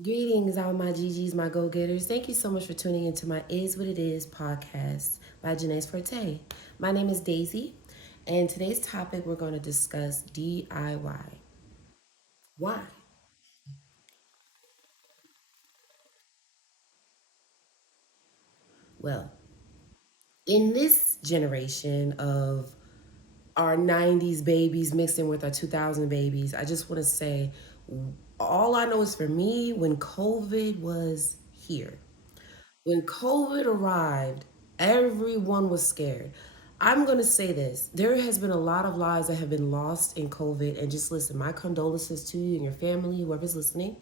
Greetings, all my GGs, my go getters. Thank you so much for tuning into my Is What It Is podcast by Janae's Forte. My name is Daisy, and today's topic we're going to discuss DIY. Why? Well, in this generation of our 90s babies mixing with our 2000 babies, I just want to say all I know is for me, when COVID was here, when COVID arrived, everyone was scared. I'm going to say this. There has been a lot of lives that have been lost in COVID. And just listen, my condolences to you and your family, whoever's listening.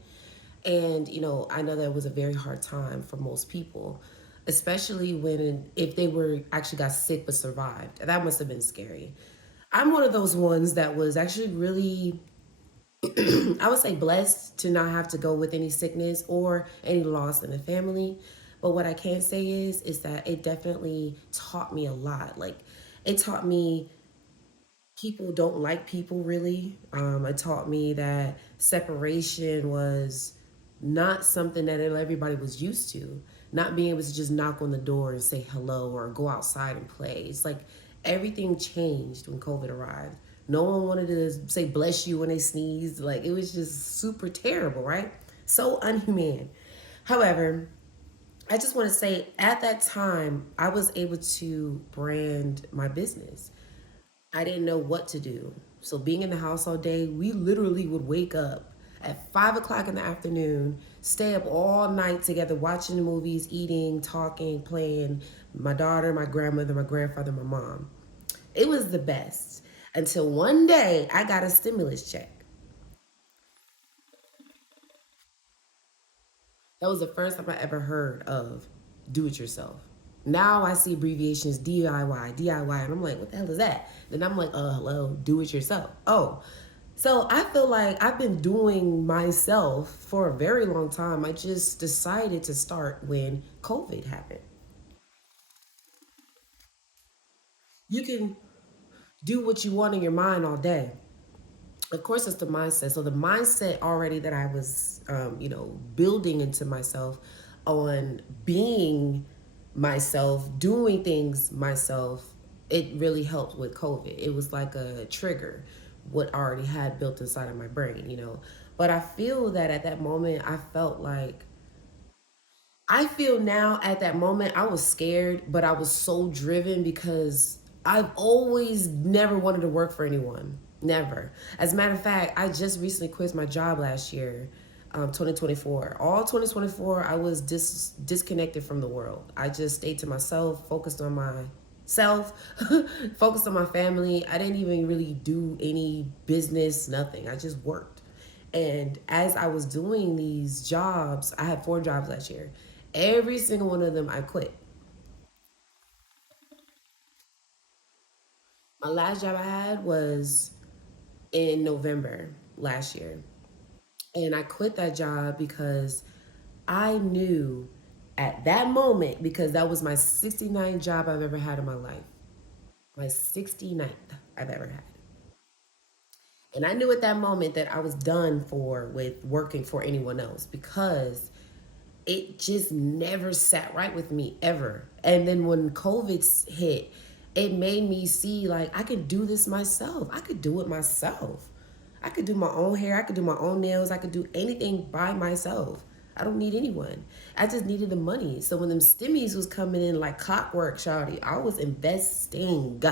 And, I know that was a very hard time for most people, especially if they were actually got sick but survived. That must have been scary. I'm one of those ones that was actually really, I would say, blessed to not have to go with any sickness or any loss in the family. But what I can say is that it definitely taught me a lot. Like, it taught me people don't like people really. It taught me that separation was not something that everybody was used to. Not being able to just knock on the door and say hello or go outside and play. It's like everything changed when COVID arrived. No one wanted to say bless you when they sneezed. Like, it was just super terrible, right? So unhumane. However, I just want to say at that time, I was able to brand my business. I didn't know what to do. So being in the house all day, we literally would wake up at 5 o'clock in the afternoon, stay up all night together, watching movies, eating, talking, playing. My daughter, my grandmother, my grandfather, my mom. It was the best until one day I got a stimulus check. That was the first time I ever heard of do it yourself. Now I see abbreviations DIY, DIY, and I'm like, what the hell is that? Then I'm like, hello, do it yourself. Oh, so I feel like I've been doing myself for a very long time. I just decided to start when COVID happened. You can do what you want in your mind all day. Of course, it's the mindset. So the mindset already that I was, building into myself on being myself, doing things myself, it really helped with COVID. It was like a trigger, what I already had built inside of my brain. But I feel that at that moment, I feel now at that moment I was scared, but I was so driven because I've always never wanted to work for anyone. Never. As a matter of fact, I just recently quit my job last year, 2024. All 2024, I was disconnected from the world. I just stayed to myself, focused on myself, focused on my family. I didn't even really do any business, nothing. I just worked. And as I was doing these jobs, I had 4 jobs last year. Every single one of them, I quit. My last job I had was in November last year. And I quit that job because I knew at that moment, because that was my 69th job I've ever had in my life. My 69th I've ever had. And I knew at that moment that I was done for with working for anyone else because it just never sat right with me ever. And then when COVID hit, it made me see like I could do this myself. I could do it myself. I could do my own hair. I could do my own nails. I could do anything by myself. I don't need anyone. I just needed the money. So when them stimmies was coming in like clockwork, shawty, I was investing.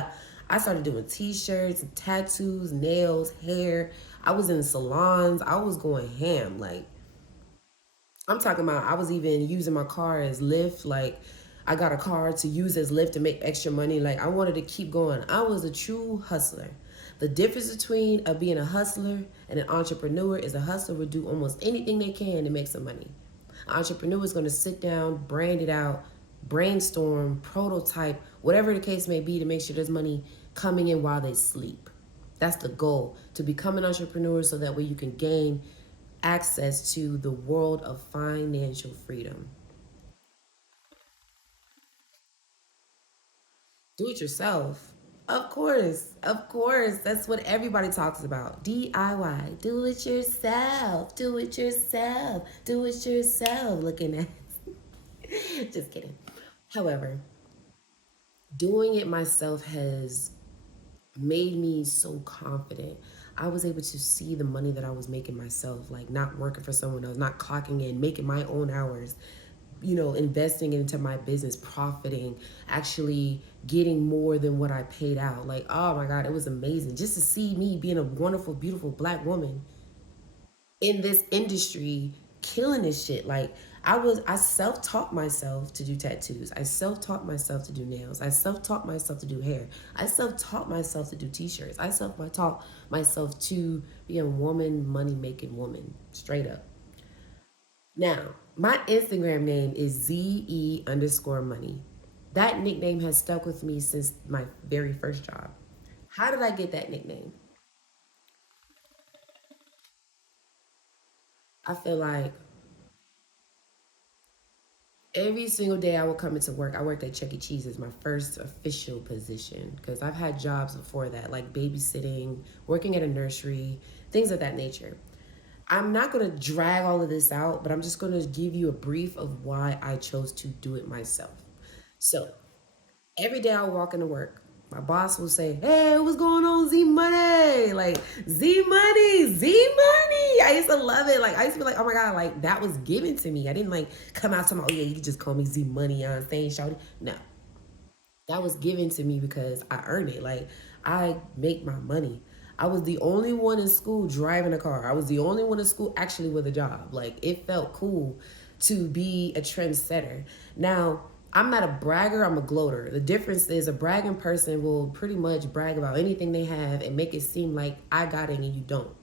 I started doing t-shirts, tattoos, nails, hair. I was in salons. I was going ham. Like, I'm talking about I was even using my car as Lyft. Like, I got a car to use as Lyft to make extra money. Like, I wanted to keep going. I was a true hustler. The difference between being a hustler and an entrepreneur is a hustler would do almost anything they can to make some money. An entrepreneur is going to sit down, brand it out, brainstorm, prototype, whatever the case may be to make sure there's money coming in while they sleep. That's the goal, to become an entrepreneur so that way you can gain access to the world of financial freedom. Do it yourself. Of course. That's what everybody talks about. DIY. Do it yourself. Do it yourself. Do it yourself. Looking at just kidding. However, doing it myself has made me so confident. I was able to see the money that I was making myself, like not working for someone else, not clocking in, making my own hours, investing into my business, profiting, actually getting more than what I paid out. Like, oh my God, it was amazing just to see me being a wonderful, beautiful black woman in this industry killing this shit. Like I self-taught myself to do tattoos. I self-taught myself to do nails. I self-taught myself to do hair. I self-taught myself to do t-shirts. I self-taught myself to be a woman, money-making woman. Straight up. Now, my Instagram name is ZE_money. That nickname has stuck with me since my very first job. How did I get that nickname? I feel like every single day I would come into work. I worked at Chuck E. Cheese as my first official position because I've had jobs before that, like babysitting, working at a nursery, things of that nature. I'm not going to drag all of this out, but I'm just going to give you a brief of why I chose to do it myself. So, every day I would walk into work, my boss will say, "Hey, what's going on, Z Money?" Like, Z Money, Z Money. I used to love it. Like, I used to be like, oh my God, like, that was given to me. I didn't like come out to my, oh yeah, you can just call me Z Money on stage, shouty. No, that was given to me because I earned it. Like I make my money. I was the only one in school driving a car. I was the only one in school actually with a job. Like it felt cool to be a trendsetter. Now, I'm not a bragger, I'm a gloater. The difference is a bragging person will pretty much brag about anything they have and make it seem like I got it and you don't.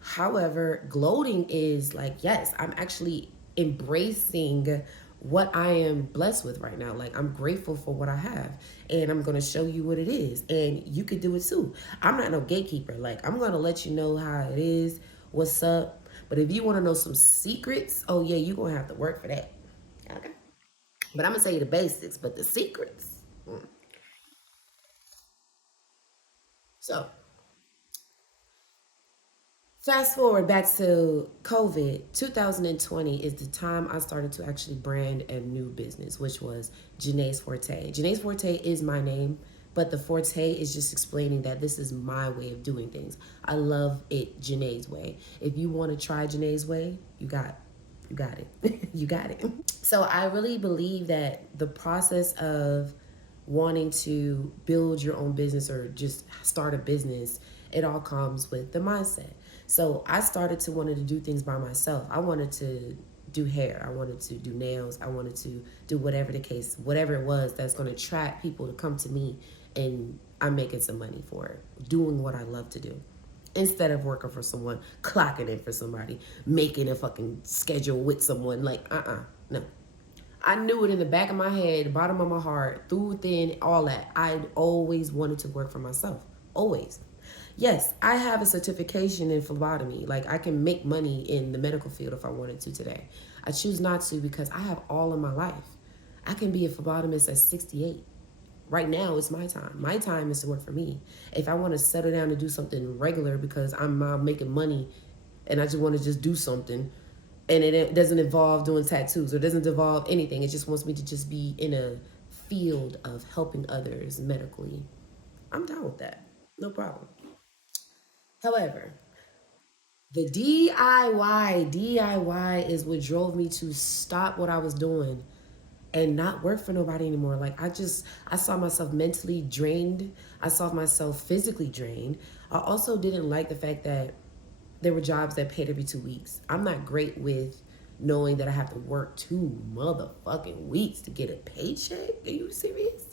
However, gloating is like, yes, I'm actually embracing what I am blessed with right now. Like, I'm grateful for what I have, and I'm gonna show you what it is, and you could do it too. I'm not no gatekeeper. Like, I'm gonna let you know how it is, what's up. But if you wanna know some secrets, oh yeah, you're gonna have to work for that. Okay. But I'm gonna tell you the basics, but the secrets. So, fast forward back to COVID, 2020 is the time I started to actually brand a new business, which was Janae's Forte. Janae's Forte is my name, but the Forte is just explaining that this is my way of doing things. I love it Janae's way. If you want to try Janae's way, you got it. You got it. So I really believe that the process of wanting to build your own business or just start a business, it all comes with the mindset. So I started to wanted to do things by myself. I wanted to do hair. I wanted to do nails. I wanted to do whatever the case, whatever it was that's going to attract people to come to me, and I'm making some money for it, doing what I love to do instead of working for someone, clocking in for somebody, making a fucking schedule with someone. Like, no. I knew it in the back of my head, the bottom of my heart, through within, all that. I always wanted to work for myself. Always. Yes, I have a certification in phlebotomy. Like I can make money in the medical field if I wanted to today. I choose not to because I have all of my life. I can be a phlebotomist at 68. Right now, it's my time. My time is to work for me. If I want to settle down and do something regular because I'm making money and I just want to just do something, and it doesn't involve doing tattoos or doesn't involve anything. It just wants me to just be in a field of helping others medically. I'm down with that. No problem. However, the DIY is what drove me to stop what I was doing and not work for nobody anymore. Like I saw myself mentally drained. I saw myself physically drained. I also didn't like the fact that there were jobs that paid every 2 weeks. I'm not great with knowing that I have to work 2 motherfucking weeks to get a paycheck. Are you serious?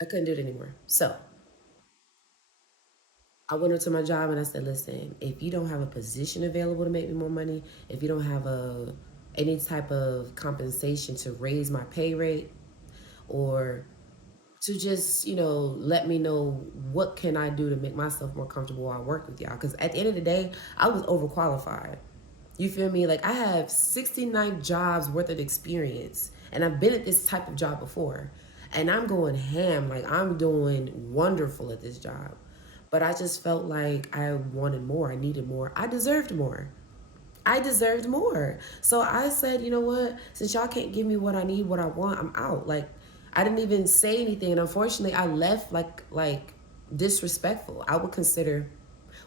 I couldn't do it anymore. So I went into my job and I said, listen, if you don't have a position available to make me more money, if you don't have any type of compensation to raise my pay rate or to just, let me know what can I do to make myself more comfortable while I work with y'all. Because at the end of the day, I was overqualified. You feel me? Like I have 69 jobs worth of experience and I've been at this type of job before. And I'm going ham, like I'm doing wonderful at this job. But I just felt like I wanted more, I needed more, I deserved more. I deserved more. So I said, you know what? Since y'all can't give me what I need, what I want, I'm out. Like I didn't even say anything, and unfortunately, I left like disrespectful. I would consider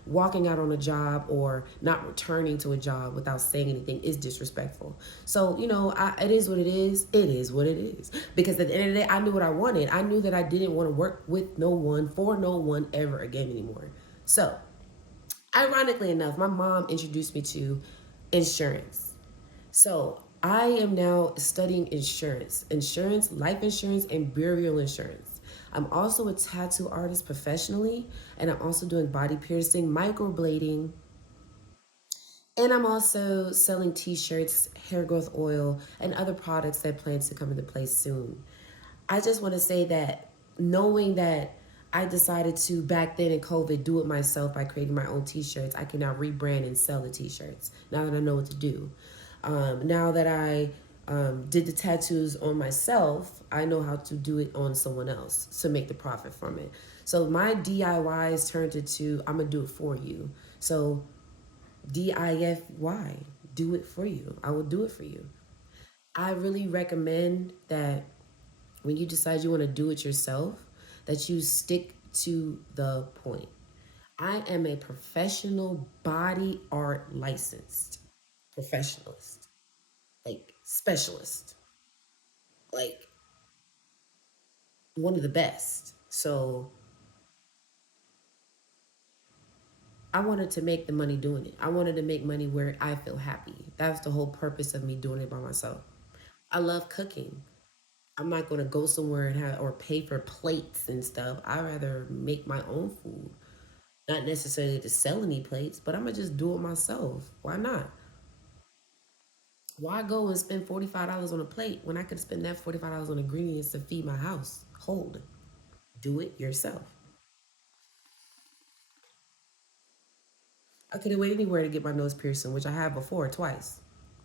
walking out on a job or not returning to a job without saying anything is disrespectful. So, it is what it is. It is what it is. Because at the end of the day, I knew what I wanted. I knew that I didn't want to work with no one, for no one ever again anymore. So, ironically enough, my mom introduced me to insurance. So I am now studying insurance, life insurance, and burial insurance. I'm also a tattoo artist professionally, and I'm also doing body piercing, microblading, and I'm also selling t-shirts, hair growth oil, and other products that plan to come into place soon. I just want to say that knowing that I decided to back then in COVID do it myself by creating my own t-shirts, I can now rebrand and sell the t-shirts now that I know what to do. Now that I did the tattoos on myself, I know how to do it on someone else to make the profit from it. So my DIYs turned into I'm gonna do it for you. So DIFY, do it for you. I will do it for you. I really recommend that when you decide you want to do it yourself, that you stick to the point. I am a professional body art licensed professionalist, like specialist, like one of the best. So I wanted to make the money doing it. I wanted to make money where I feel happy. That's the whole purpose of me doing it by myself. I love cooking. I'm not going to go somewhere and have or pay for plates and stuff. I rather make my own food. Not necessarily to sell any plates, but I'm gonna just do it myself. Why not? Why go and spend $45 on a plate when I could spend that $45 on ingredients to feed my house? Hold. Do it yourself. I could have went anywhere to get my nose piercing, which I have before twice,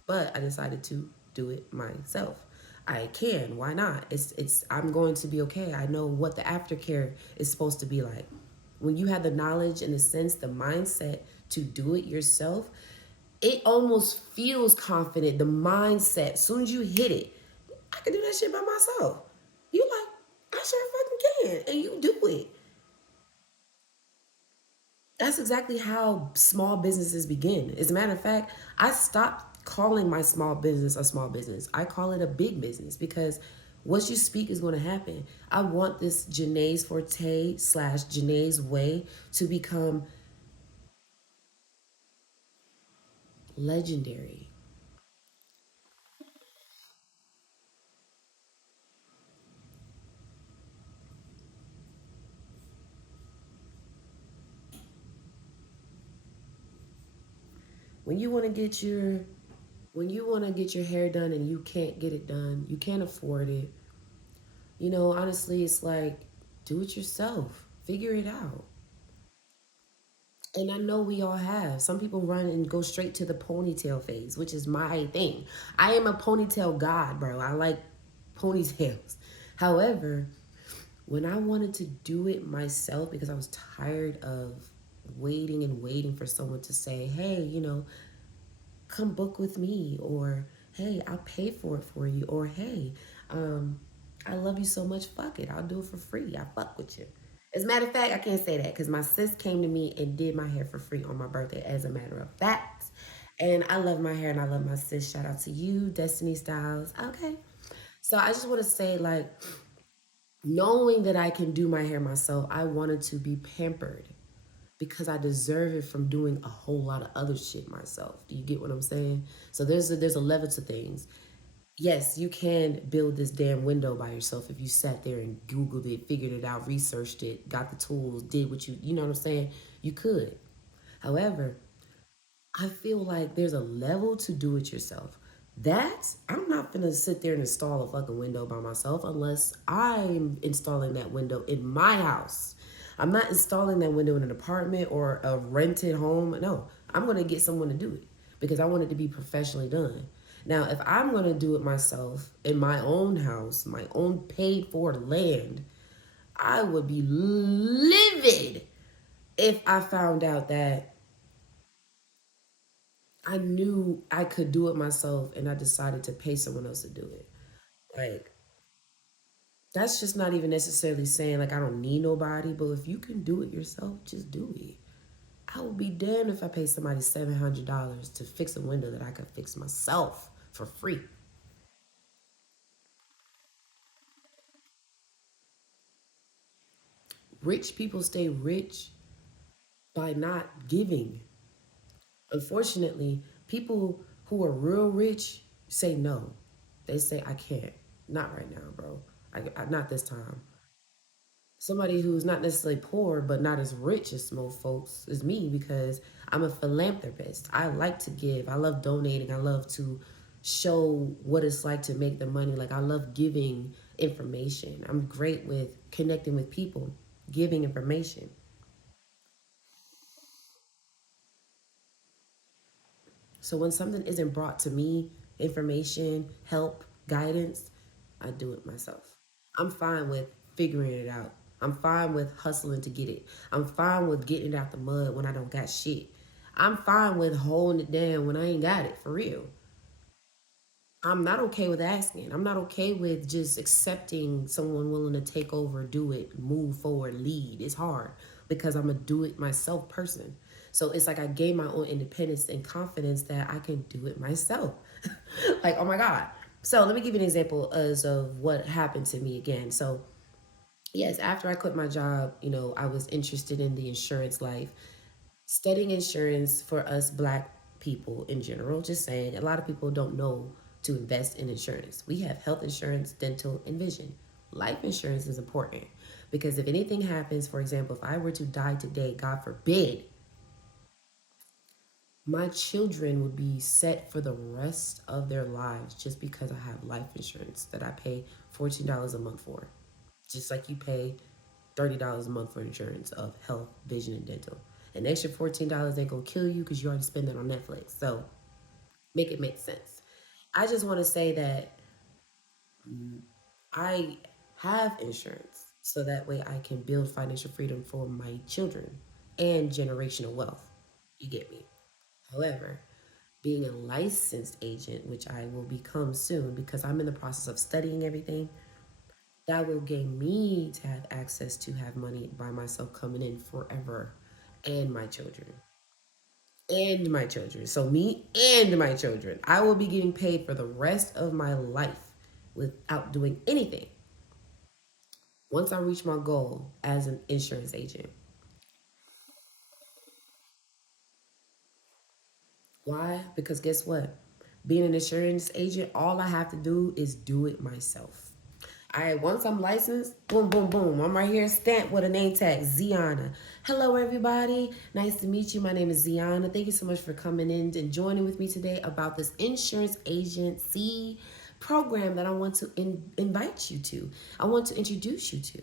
but I decided to do it myself. I can. Why not? It's. I'm going to be okay. I know what the aftercare is supposed to be like. When you have the knowledge and the sense, the mindset to do it yourself, it almost feels confident. The mindset, as soon as you hit it, I can do that shit by myself. You like, I sure fucking can, and you do it. That's exactly how small businesses begin. As a matter of fact, I stopped calling my small business a small business. I call it a big business because what you speak is going to happen. I want this Janae's Forte slash Janae's Way to become legendary. When you want to get your when you want to get your hair done and you can't get it done, you can't afford it. Honestly, it's like do it yourself. Figure it out. And I know we all have. Some people run and go straight to the ponytail phase, which is my thing. I am a ponytail god, bro. I like ponytails. However, when I wanted to do it myself because I was tired of waiting and waiting for someone to say, hey, come book with me, or hey, I'll pay for it for you, or hey, um, I love you so much, fuck it, I'll do it for free. I fuck with you. As a matter of fact, I can't say that because my sis came to me and did my hair for free on my birthday, as a matter of fact. And I love my hair and I love my sis. Shout out to you, Destiny Styles. Okay. So I just want to say, like, knowing that I can do my hair myself, I wanted to be pampered because I deserve it from doing a whole lot of other shit myself. Do you get what I'm saying? So there's a level to things. Yes, you can build this damn window by yourself if you sat there and Googled it, figured it out, researched it, got the tools, did what you know what I'm saying? You could. However, I feel like there's a level to do it yourself. I'm not gonna sit there and install a fucking window by myself unless I'm installing that window in my house. I'm not installing that window in an apartment or a rented home. No, I'm gonna get someone to do it because I want it to be professionally done. Now, if I'm going to do it myself in my own house, my own paid for land, I would be livid if I found out that I knew I could do it myself and I decided to pay someone else to do it. Like, that's just not even necessarily saying like I don't need nobody, but if you can do it yourself, just do it. I would be damned if I pay somebody $700 to fix a window that I could fix myself for free. Rich people stay rich by not giving. Unfortunately, people who are real rich say no. They say, I can't. Not right now, bro. Not this time. Somebody who's not necessarily poor, but not as rich as most folks is me because I'm a philanthropist. I like to give. I love donating. I love to show what it's like to make the money. Like, I love giving information. I'm great with connecting with people, giving information. So when something isn't brought to me, information, help, guidance, I do it myself. I'm fine with figuring it out. I'm fine with hustling to get it. I'm fine with getting it out the mud when I don't got shit. I'm fine with holding it down when I ain't got it for real. I'm not okay with asking. I'm not okay with just accepting someone willing to take over, do it, move forward, lead. It's hard because I'm a do it myself person. So it's like I gain my own independence and confidence that I can do it myself. Like, oh my God. So let me give you an example as of what happened to me again. So yes, after I quit my job, I was interested in the insurance life. Studying insurance for us black people in general, just saying, a lot of people don't know to invest in insurance. We have health insurance, dental, and vision. Life insurance is important because if anything happens, for example, if I were to die today, God forbid, my children would be set for the rest of their lives just because I have life insurance that I pay $14 a month for. Just like you pay $30 a month for insurance of health, vision, and dental. An extra $14 ain't gonna kill you because you already spend it on Netflix. So make it make sense. I just want to say that I have insurance so that way I can build financial freedom for my children and generational wealth. You get me? However, being a licensed agent, which I will become soon because I'm in the process of studying everything, that will gain me to have access to have money by myself coming in forever and my children. And my children. So me and my children. I will be getting paid for the rest of my life without doing anything once I reach my goal as an insurance agent. Why? Because guess what? Being an insurance agent, all I have to do is do it myself. All right, once I'm licensed, boom, boom, boom. I'm right here stamped with a name tag, Ziana. Hello, everybody. Nice to meet you. My name is Ziana. Thank you so much for coming in and joining with me today about this insurance agency program that I want to invite you to. I want to introduce you to.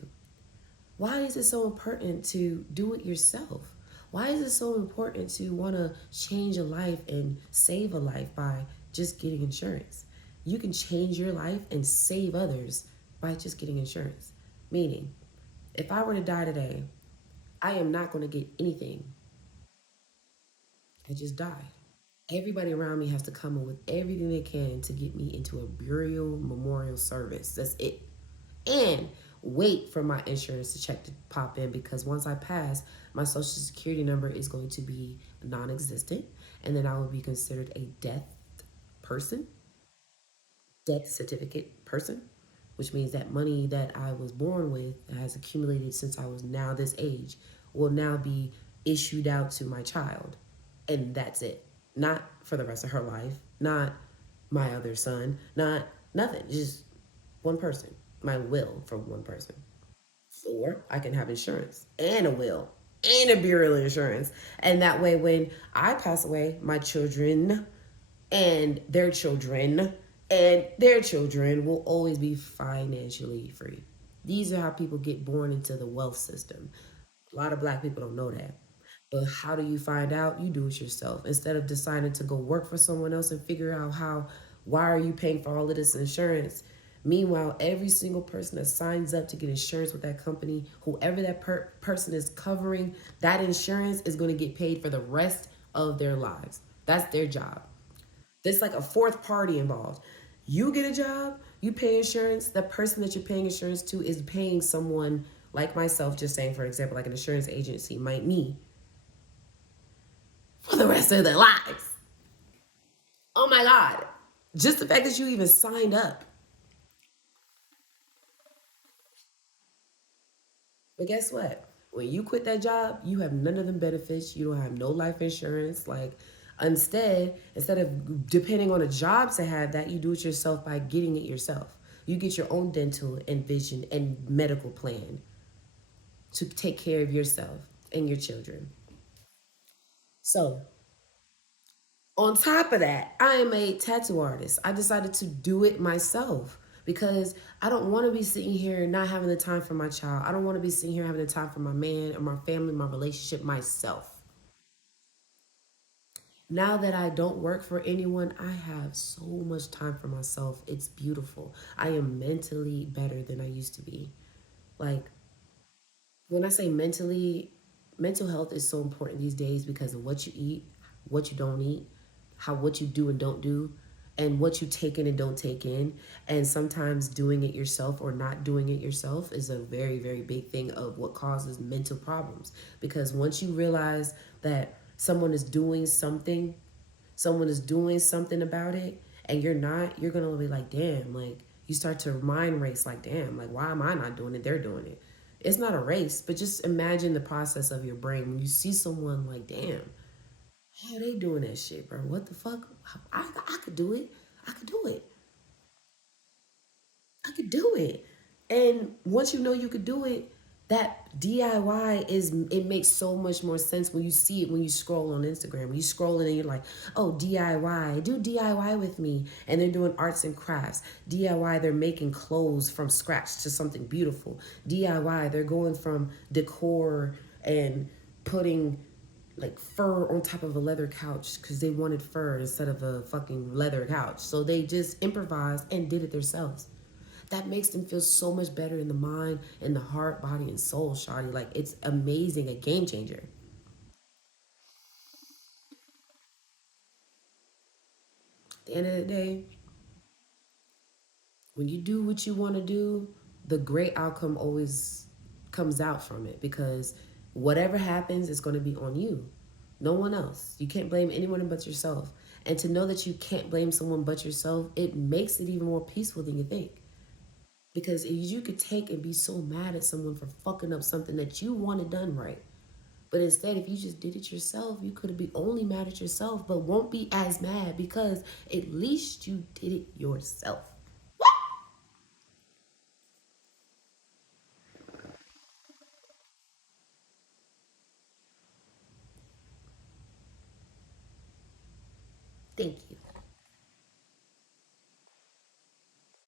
Why is it so important to do it yourself? Why is it so important to want to change a life and save a life by just getting insurance? You can change your life and save others by just getting insurance. Meaning, if I were to die today, I am not going to get anything. I just died. Everybody around me has to come up with everything they can to get me into a burial memorial service. That's it. And wait for my insurance to check to pop in because once I pass, my social security number is going to be non existent. And then I will be considered a person, death certificate person, which means that money that I was born with that has accumulated since I was now this age will now be issued out to my child. And that's it. Not for the rest of her life, not my other son, not nothing. Just one person. My will for one person. Or I can have insurance and a will and a burial insurance. And that way, when I pass away, my children and their children and their children will always be financially free. These are how people get born into the wealth system. A lot of black people don't know that. But how do you find out? You do it yourself. Instead of deciding to go work for someone else and figure out how Why are you paying for all of this insurance? Meanwhile, every single person that signs up to get insurance with that company, whoever that person is covering, that insurance is going to get paid for the rest of their lives. That's their job. There's like a fourth party involved. You get a job, you pay insurance. The person that you're paying insurance to is paying someone like myself, just saying, for example, like an insurance agency, might me, for the rest of their lives. Oh my God. Just the fact that you even signed up. But guess what? When you quit that job, you have none of them benefits. You don't have no life insurance. Like, instead of depending on a job to have that, you do it yourself by getting it yourself. You get your own dental and vision and medical plan to take care of yourself and your children. So, on top of that, I am a tattoo artist. I decided to do it myself because I don't want to be sitting here not having the time for my child. I don't want to be sitting here having the time for my man or my family, my relationship, myself. Now that I don't work for anyone, I have so much time for myself. It's beautiful. I am mentally better than I used to be. Like, when I say mentally, mental health is so important these days because of what you eat, what you don't eat, how what you do and don't do, and what you take in and don't take in. And sometimes doing it yourself or not doing it yourself is a very, very big thing of what causes mental problems. Because once you realize that someone is doing something about it and you're not, you're gonna be like, damn, like you start to mind race, like, damn, like why am I not doing it? They're doing it. It's not a race, but just imagine the process of your brain when you see someone like, damn, how are they doing that shit, bro? What the fuck? I could do it. I could do it. I could do it. And once you know you could do it, that DIY is, it makes so much more sense when you see it when you scroll on Instagram. When you scroll in and you're like, oh, DIY, do DIY with me. And they're doing arts and crafts. DIY, they're making clothes from scratch to something beautiful. DIY, they're going from decor and putting like fur on top of a leather couch because they wanted fur instead of a fucking leather couch. So they just improvised and did it themselves. That makes them feel so much better in the mind and the heart, body, and soul, Shawty. Like, it's amazing, a game changer. At the end of the day, when you do what you want to do, the great outcome always comes out from it because whatever happens is going to be on you, no one else. You can't blame anyone but yourself. And to know that you can't blame someone but yourself, it makes it even more peaceful than you think. Because you could take and be so mad at someone for fucking up something that you wanted done right. But instead, if you just did it yourself, you could be only mad at yourself, but won't be as mad because at least you did it yourself. Thank you.